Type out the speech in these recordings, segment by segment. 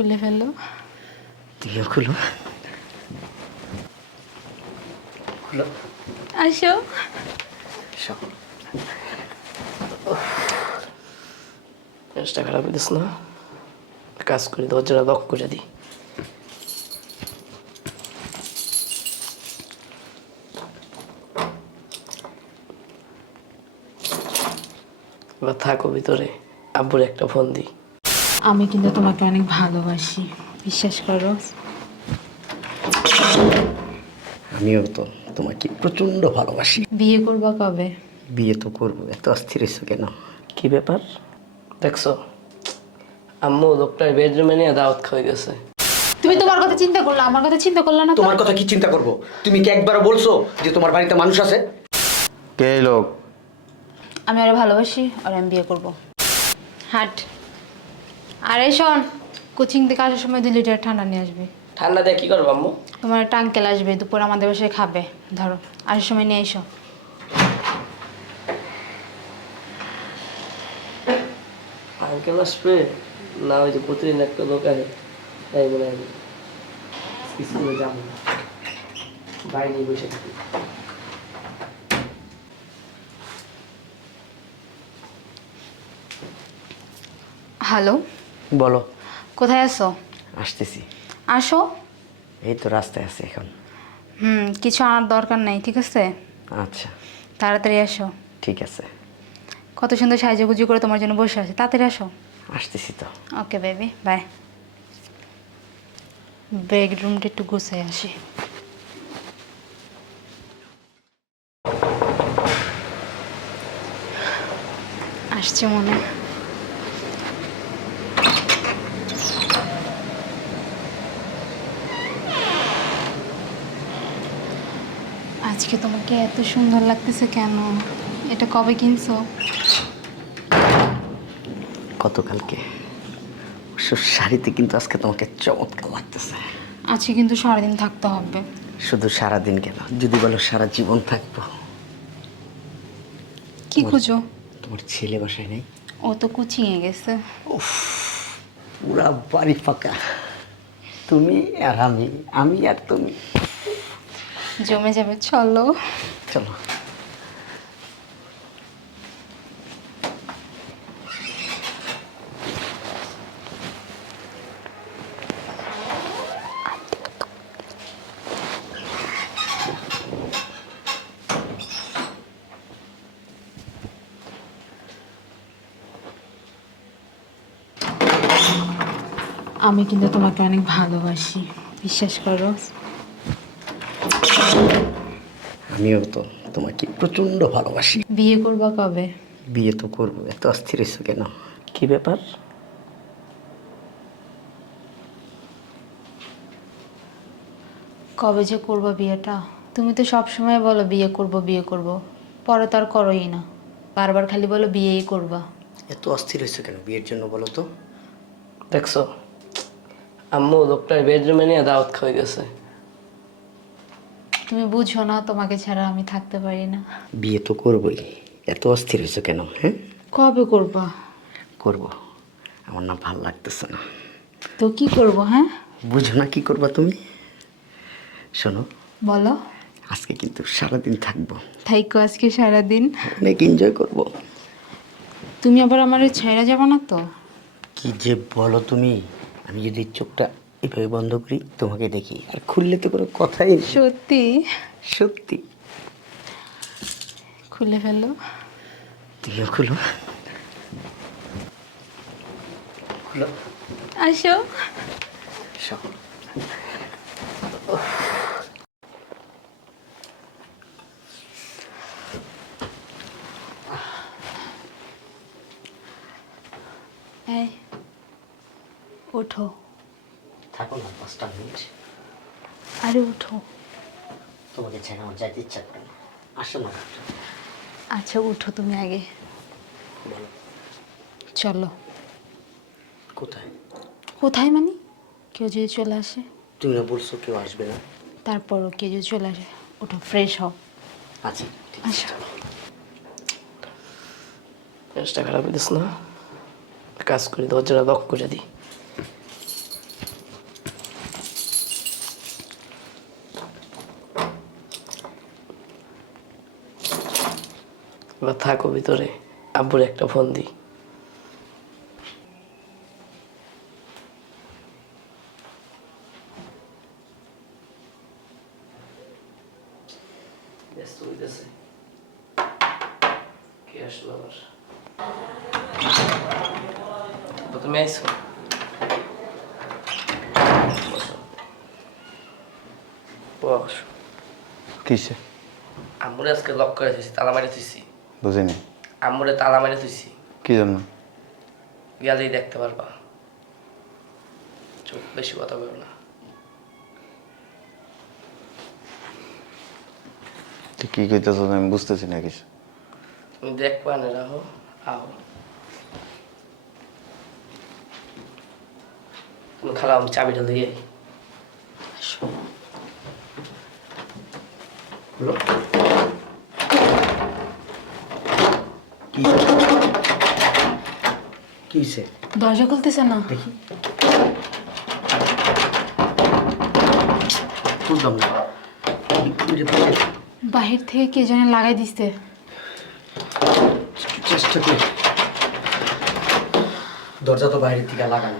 খুলে ফেলল তুমিও খুলো। খুলো। আসো। চেষ্টা খারাপ হইতেছ না। কাজ করি দরজাটা লক করে দিই। থাকো ভিতরে। আব্বুর একটা ফোন দিই। আমি কিন্তু তোমাকে অনেক ভালোবাসি বিশ্বাস করো। আমিও তো তোমাকে প্রচণ্ড ভালোবাসি। বিয়ে করবা কবে? বিয়ে তো করব এত অস্থির হয়েছো কেন? কি ব্যাপার? দেখছ আম্মু লোকটার বেডরুমে নিয়ে দাওয়াত খাওয়া গেছে। তুমি তোমার কথা চিন্তা করল আমার কথা চিন্তা করল না তো? তোমার কথা কি চিন্তা করব? তুমি কি একবার বলছো যে তোমার বাড়িতে মানুষ আছে? কে এই লোক? আমি আরে ভালোবাসি আর আমি বিয়ে করব। হাট। আরে শোন কোচিং থেকে আসার সময় দুই লিটার ঠান্ডা নিয়ে আসবে। ঠান্ডা দিয়ে কি করব আম্মু? তোমার টাঙ্কেল আসবে দুপুর আমাদের বাসায় খাবে। ধরো আসার সময় নিয়ে এসো। আঙ্কেল আসবে? না ওই যে প্রতিদিন একটা দোকানে। তাই বলে আমি স্কুলে যাব না। বাইরে বসে থাকি। হ্যালো বলো। কোথায় আছো? আসতেছি। আসো। এই তো রাস্তায় আছি এখন। হুম কিছু আনার দরকার নেই ঠিক আছে? আচ্ছা। তাড়াতাড়ি আসো। ঠিক আছে। কত সুন্দর সাহায্য সাহায্যগুজি করে তোমার জন্য বসে আছে। তাড়াতাড়ি আসো। আসতেছি তো। ওকে বেবি বাই বেডরুমটা একটু গুছিয়ে আসি। আসছে মনে হয়। আজকে এত সুন্দর লাগতেছে কেন? এটা কবে কিনছো? গতকালকে। শাড়িতে কিন্তু আজকে তোমাকে চমৎকার লাগতেছে। আজকে কিন্তু সারাদিন থাকতে হবে। শুধু সারা দিন কেন? যদি বলো সারা জীবন থাকব। কি খুঁজো? তোমার ছেলে বাসায় নেই? ও তো কোচিংয়ে গেছে। উফ পুরা বাড়ি ফাঁকা। তুমি আর আমি আমি আর তুমি। জমে যাবে চলো। চলো। আমি কিন্তু তোমাকে অনেক ভালোবাসি বিশ্বাস করো। আমিও তো তোমাকে প্রচণ্ড ভালোবাসি। বিয়ে করবা কবে? বিয়ে তো করব এত অস্থির হয়েছো কেন? কি ব্যাপার? কবে যে করবা বিয়েটা? তুমি তো সব সময় বলো বিয়ে করব বিয়ে করব। পরে তো আর করোই না। বারবার খালি বলো বিয়েই করবা। এত অস্থির হয়েছো কেন বিয়ের জন্য বলো তো? দেখছ আম্মু লোকটার বেডরুমে নিয়ে দাওয়াত খাওয়া গেছে। তুমি বুঝো না তোমাকে ছাড়া আমি থাকতে পারি না। বিয়ে তো করবোই। এত অস্থির হয়েছো কেন হ্যাঁ? কবে করবা? করব। আমার না ভালো লাগতেছে না। তো কি করব হ্যাঁ? বুঝো না কি করবা তুমি? শোনো। বলো। আজকে কিন্তু সারাদিন থাকব। থাইকো আজকে সারাদিন? অনেক এনজয় করব। তুমি আবার আমার ছেড়ে যাবে না তো? কি যে বলো তুমি? আমি যদি চোখটা এভাবে বন্ধ করি তোমাকে দেখি। আর খুললে তো কোনো কথাই নেই। সত্যি? সত্যি। খুলে ফেলো। তুমিও খুলো। খুলো। আসো। এই ওঠো। থাকো না পাঁচটা মিনিট। আরে ওঠো। তোমাকে ছেড়ে আমার যাইতে ইচ্ছা করে না। আসো না। আচ্ছা উঠো তুমি আগে। বলো। চলো। কোথায়? কোথায় মানে? কেউ যদি চলে আসে? তুমি না বলছো কেউ আসবে না? তারপরও কেউ যদি চলে আসে ওঠো ফ্রেশ হও। আচ্ছা ঠিক আছে আসো। চেষ্টা খারাপ হইতেছ না? কাজ করি দরজাটা লক করে দিই। এবার থাকো ভিতরে আব্বুর একটা ফোন দিই। তুমি আইসো। কিসে? আম্মুরে আজকে লক করে থুইছি তালা মারি থুইছি বুঝিনি। আম্মুরে তালা মারি থুইছি। কি জন্য? গেলেই দেখতে পারবা। চুপ বেশি কথা বলো না। কি কইতেছ আমি বুঝতেছি না কিছু। তুমি দেখবা না রাহো আও। তুমি আমি চাবিটা দিয়ে আই। বলো কি দরজা খুলতেছে না। দেখি। বুঝলাম না। বাহির থেকে কে লাগাই দিছে। চেষ্টা করি। দরজা তো বাইরের থেকে লাগানো।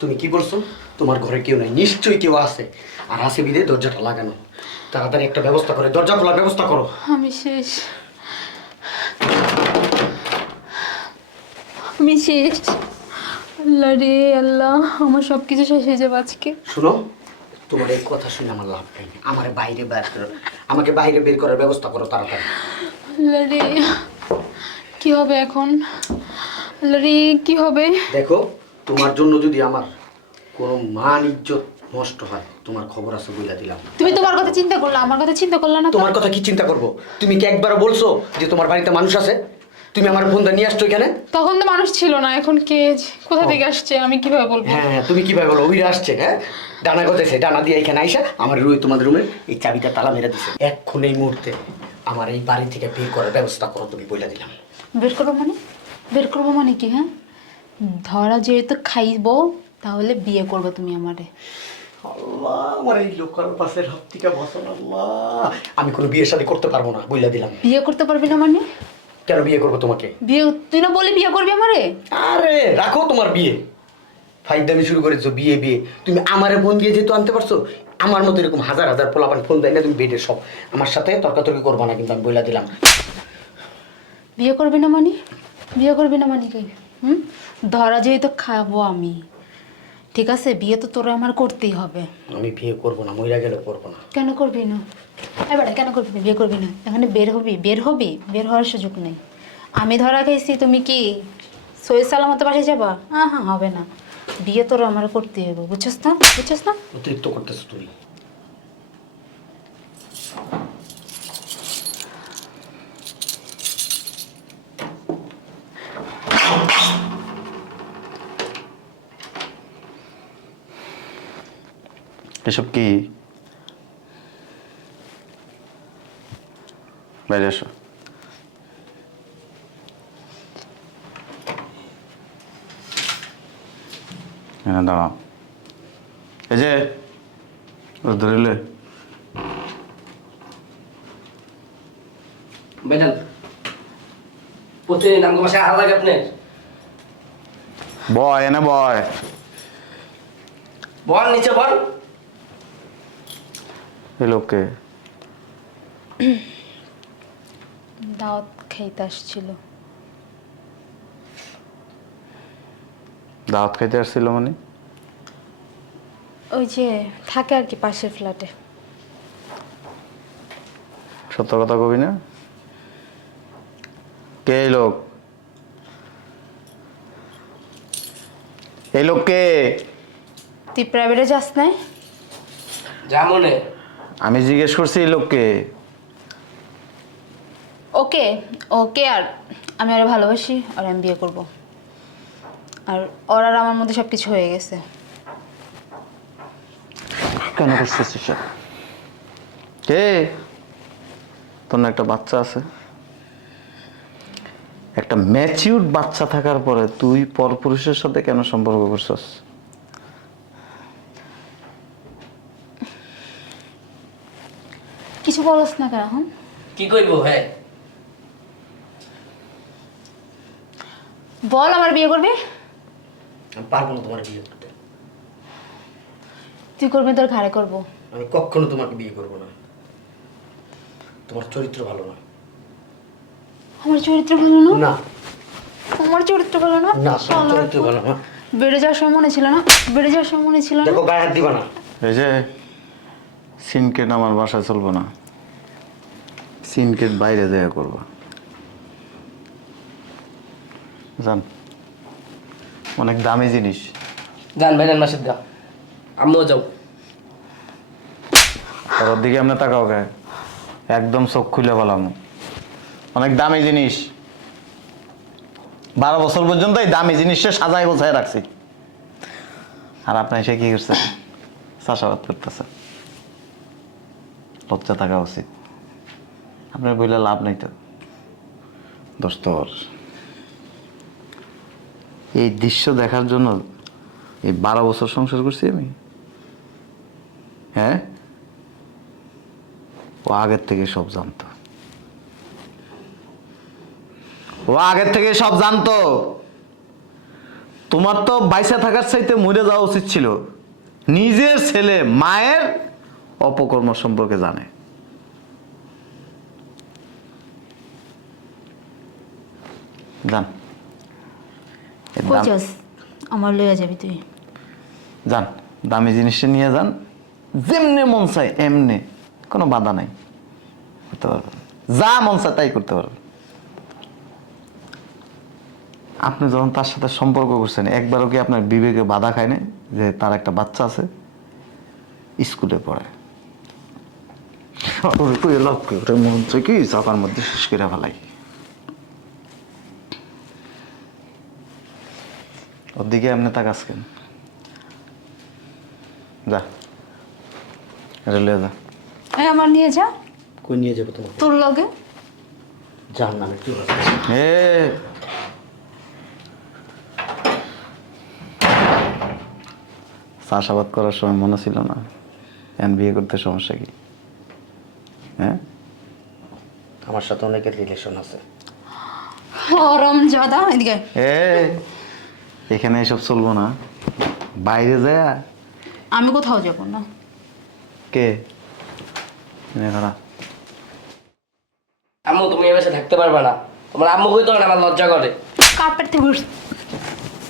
তুমি কি বলছো? তোমার ঘরে কেউ নাই। নিশ্চয়ই কেউ আছে। আর আছে বিদে দরজাটা লাগানো। তাড়াতাড়ি একটা ব্যবস্থা করে। দরজা খোলার ব্যবস্থা করো। আমি শেষ। আমি শেষ। আল্লাহ রে আল্লাহ আমার সব কিছু শেষ হয়ে যাবে আজকে। শুনো তোমার এই কথা শুনে আমার লাভ নেই। আমার বাইরে বের করো। আমাকে বাইরে বের করার ব্যবস্থা করো তাড়াতাড়ি। আল্লাহ রে কি হবে এখন? আল্লাহ রে কি হবে? দেখো তোমার জন্য যদি আমার কোনো মান ইজ্জত নষ্ট হয় তোমার খবর আছে বইলা দিলাম। তুমি তোমার কথা চিন্তা করলে আমার কথা চিন্তা করলে না তোমার কথা কি চিন্তা করব? তুমি কি একবার বলছো যে তোমার বাড়িতে মানুষ আছে? তুমি আমার ফোনটা নিয়ে আসছো এখানে? তখন তো মানুষ ছিল না এখন কে কোথা থেকে আসছে আমি কীভাবে বলব? হ্যাঁ হ্যাঁ, তুমি কীভাবে বলো? ওইরা আসছে হ্যাঁ? ডানা গতেছে ডানা দিয়ে এখানে আইসা আমার রুই তোমাদের রুমে এই চাবিটা তালা মেরে দিছে। এক্ষণ এই মুহূর্তে আমার এই বাড়ি থেকে বের করার ব্যবস্থা করো তুমি বইলা দিলাম। বের করব মানে? বের করব মানে কি হ্যাঁ? ধরা যেহেতু খাইবো তাহলে বিয়ে করবে তুমি আমারে। আল্লাহ আমার এই লোকাল হাত থেকে বসন আল্লাহ। আমি কোনো বিয়ে শাদী করতে পারব না বইলা দিলাম। বিয়ে করতে পারবি না মানে? কেন বিয়ে করব তোমাকে? বিয়ে তুই না বলি বিয়ে করবি আমারে? আরে রাখো তোমার বিয়ে। ফাইদামি শুরু করেছ বিয়ে বিয়ে। তুমি আমারে ফোন দিয়ে যেহেতু আনতে পারছ আমার মতো এরকম হাজার হাজার পোলাপান ফোন দেয় না তুমি বেডে সব আমার সাথে তর্কাতর্কি করব না কিন্তু আমি বইলা দিলাম। বিয়ে করবি না মানি? বিয়ে করবি না মানে কি? হুম? ধরা যেহেতু খাব আমি। ঠিক আছে বিয়ে তো তোরা আমার করতেই হবে। আমি বিয়ে করব না মহিলা গেলে করব না। কেন করবি না? এবার কেন করবি? না বিয়ে করবি না। এখানে বের হবি বের হবি বের হওয়ার সুযোগ নেই। আমি ধরা খাইছি তুমি কি সৈয়দ সালামত বাসে যাবা? হ্যাঁ হ্যাঁ হবে না। বিয়ে তোর আমার করতে হবে বুঝছস না? বুঝছস না? অতিরিক্ত করতেছো তুমি। এসব কি? বাইরে এসো। দাঁড়াও। এই যে ধরিলে বেটাল প্রতিদিন আমাকে বাসায় আলাদা লাগে আপনার? বয় এনে বয়। বল নিচে বল। এই লোককে? দাওয়াত খাইতে আসছিল। দাওয়াত খাইতে আসছিল মানে? ওই যে থাকে আর কি পাশের ফ্ল্যাটে। সত্য কথা কবি না? কে এই লোক? এই লোককে তুই প্রাইভেটে যাস নাই? যা মনে। আমি জিজ্ঞেস করছি এই লোককে। ওকে ওকে আর আমি আরে ভালোবাসি আর আমি বিয়ে করব। আর ওর আর আমার মধ্যে সব কিছু হয়ে গেছে। কেন করছিস? কে? তোর না একটা বাচ্চা আছে। একটা ম্যাচিউর বাচ্চা থাকার পরে তুই পরপুরুষের সাথে কেন সম্পর্ক করছস? কিছু বলস না কেন এখন কি করব হ্যাঁ বল আমার বিয়ে করবে? আমি পারব না তোমার বিয়ে করতে। তুই করবি তোর ঘাড়ে করব। আমি কখনো তোমাকে বিয়ে করব না। তোমার চরিত্র ভালো না। আমার চরিত্র ভালো না? না। আমার চরিত্র ভালো না? না তোমার চরিত্র ভালো না। বেড়ে যাওয়ার সময় মনে ছিল না? বেড়ে যাওয়ার সময় মনে ছিল না? দেখো গায়ে হাত দিবা না। এই যে সিনকেট আমার বাসায় চলবো না। সিনকেট বাইরে দেয়া করব। জান অনেক দামি জিনিস। যান ভাই মাসের দা আমিও যাও। আর ওর দিকে আমরা তাকাও কে একদম চোখ খুলে বলাম অনেক দামি জিনিস। বারো বছর পর্যন্ত এই দামি জিনিসটা সাজায় গোছায় রাখছি। আর আপনি এসে কি করছেন চাষাবাদ করতেছেন লজ্জা থাকা উচিত। আপনার বললে লাভ নাই তো। দোষ তোর এই দৃশ্য দেখার জন্য এই বারো বছর সংসার করছি আমি। হ্যাঁ? ও আগের থেকে সব জানতো। ও আগের থেকে সব জানতো। তোমার তো বাইসা থাকার চাইতে মরে যাওয়া উচিত ছিল। নিজের ছেলে, মায়ের অপকর্ম সম্পর্কে জানে। এর কইছস আমার লইয়া যাবি তুই। যান দামি জিনিসটা নিয়ে যান। যেমনে মন চায় এমনি। কোনো বাধা নাই। করতে পারবেন। যা মন চায় তাই করতে পারবেন। আপনি যখন তার সাথে সম্পর্ক করছেন একবারও কি আপনার বিবেকে বাধা খায় না যে তার একটা বাচ্চা আছে? স্কুলে পড়ে কি? মন চাকার মধ্যে শেষ করে ফেলাই। ওর দিকে আপনি তাকাস কেন? যা। রেলে যা। এই আমার নিয়ে যা। কই নিয়ে যাব তোমাকে? তোর লগে। যার নামে চুল এ। চাষাবাদ করার সময় মনে ছিল না। এখন বিয়ে করতে সমস্যা কি? হ্যাঁ? আমার সাথে অনেকের রিলেশন আছে। হরম জাদা এদিকে এ। এখানে এসব চলবো না। বাইরে যায়? আমি কোথাও যাব না। কে? খারাপ আম্মু তুমি থাকতে পারবে না। তোমার আম্মু কইতো না আমার লজ্জা করে? কার্পেট থেকে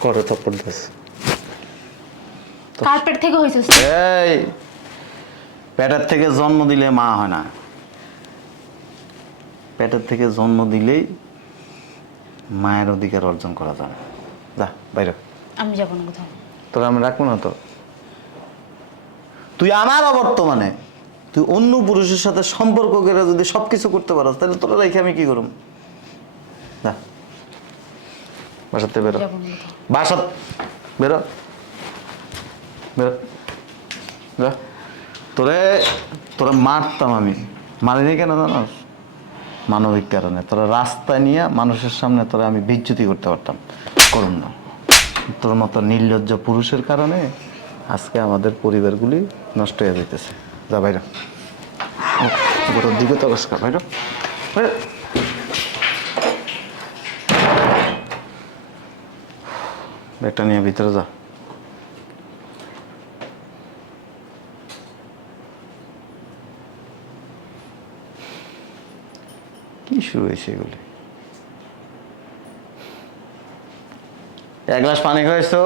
করে থপ্পড় দাস কার্পেট থেকে হইছিস এই পেটের থেকে জন্ম দিলে মা হয় না। পেটের থেকে জন্ম দিলেই মায়ের অধিকার অর্জন করা যায়। যা বাইরে। আমি যাব না কোথাও। তোরা আমি রাখব না তো? তুই আমার অবর্তমানে তুই অন্য পুরুষের সাথে সম্পর্ক করে যদি সব কিছু করতে পারস তাহলে তোরা রেখে আমি কি করুম? বাসাতে বেরো। বাসা বেরো। বেরো। যা তোরে তোরা মারতাম আমি। মারিনি কেন জানাস? মানবিক কারণে। তোরা রাস্তায় নিয়ে মানুষের সামনে তোরা আমি বিচ্যুতি করতে পারতাম। করুন না। তোর মতো নির্লজ্জ পুরুষের কারণে আজকে আমাদের পরিবারগুলি নষ্ট হয়ে যেতেছে যা বাইরে গোটার দিকে তো অবস্থা বাইরে। ব্যাগটা নিয়ে ভিতরে যা। কি শুরু হয়েছে এগুলি? এক গ্লাস পানি খাইছো?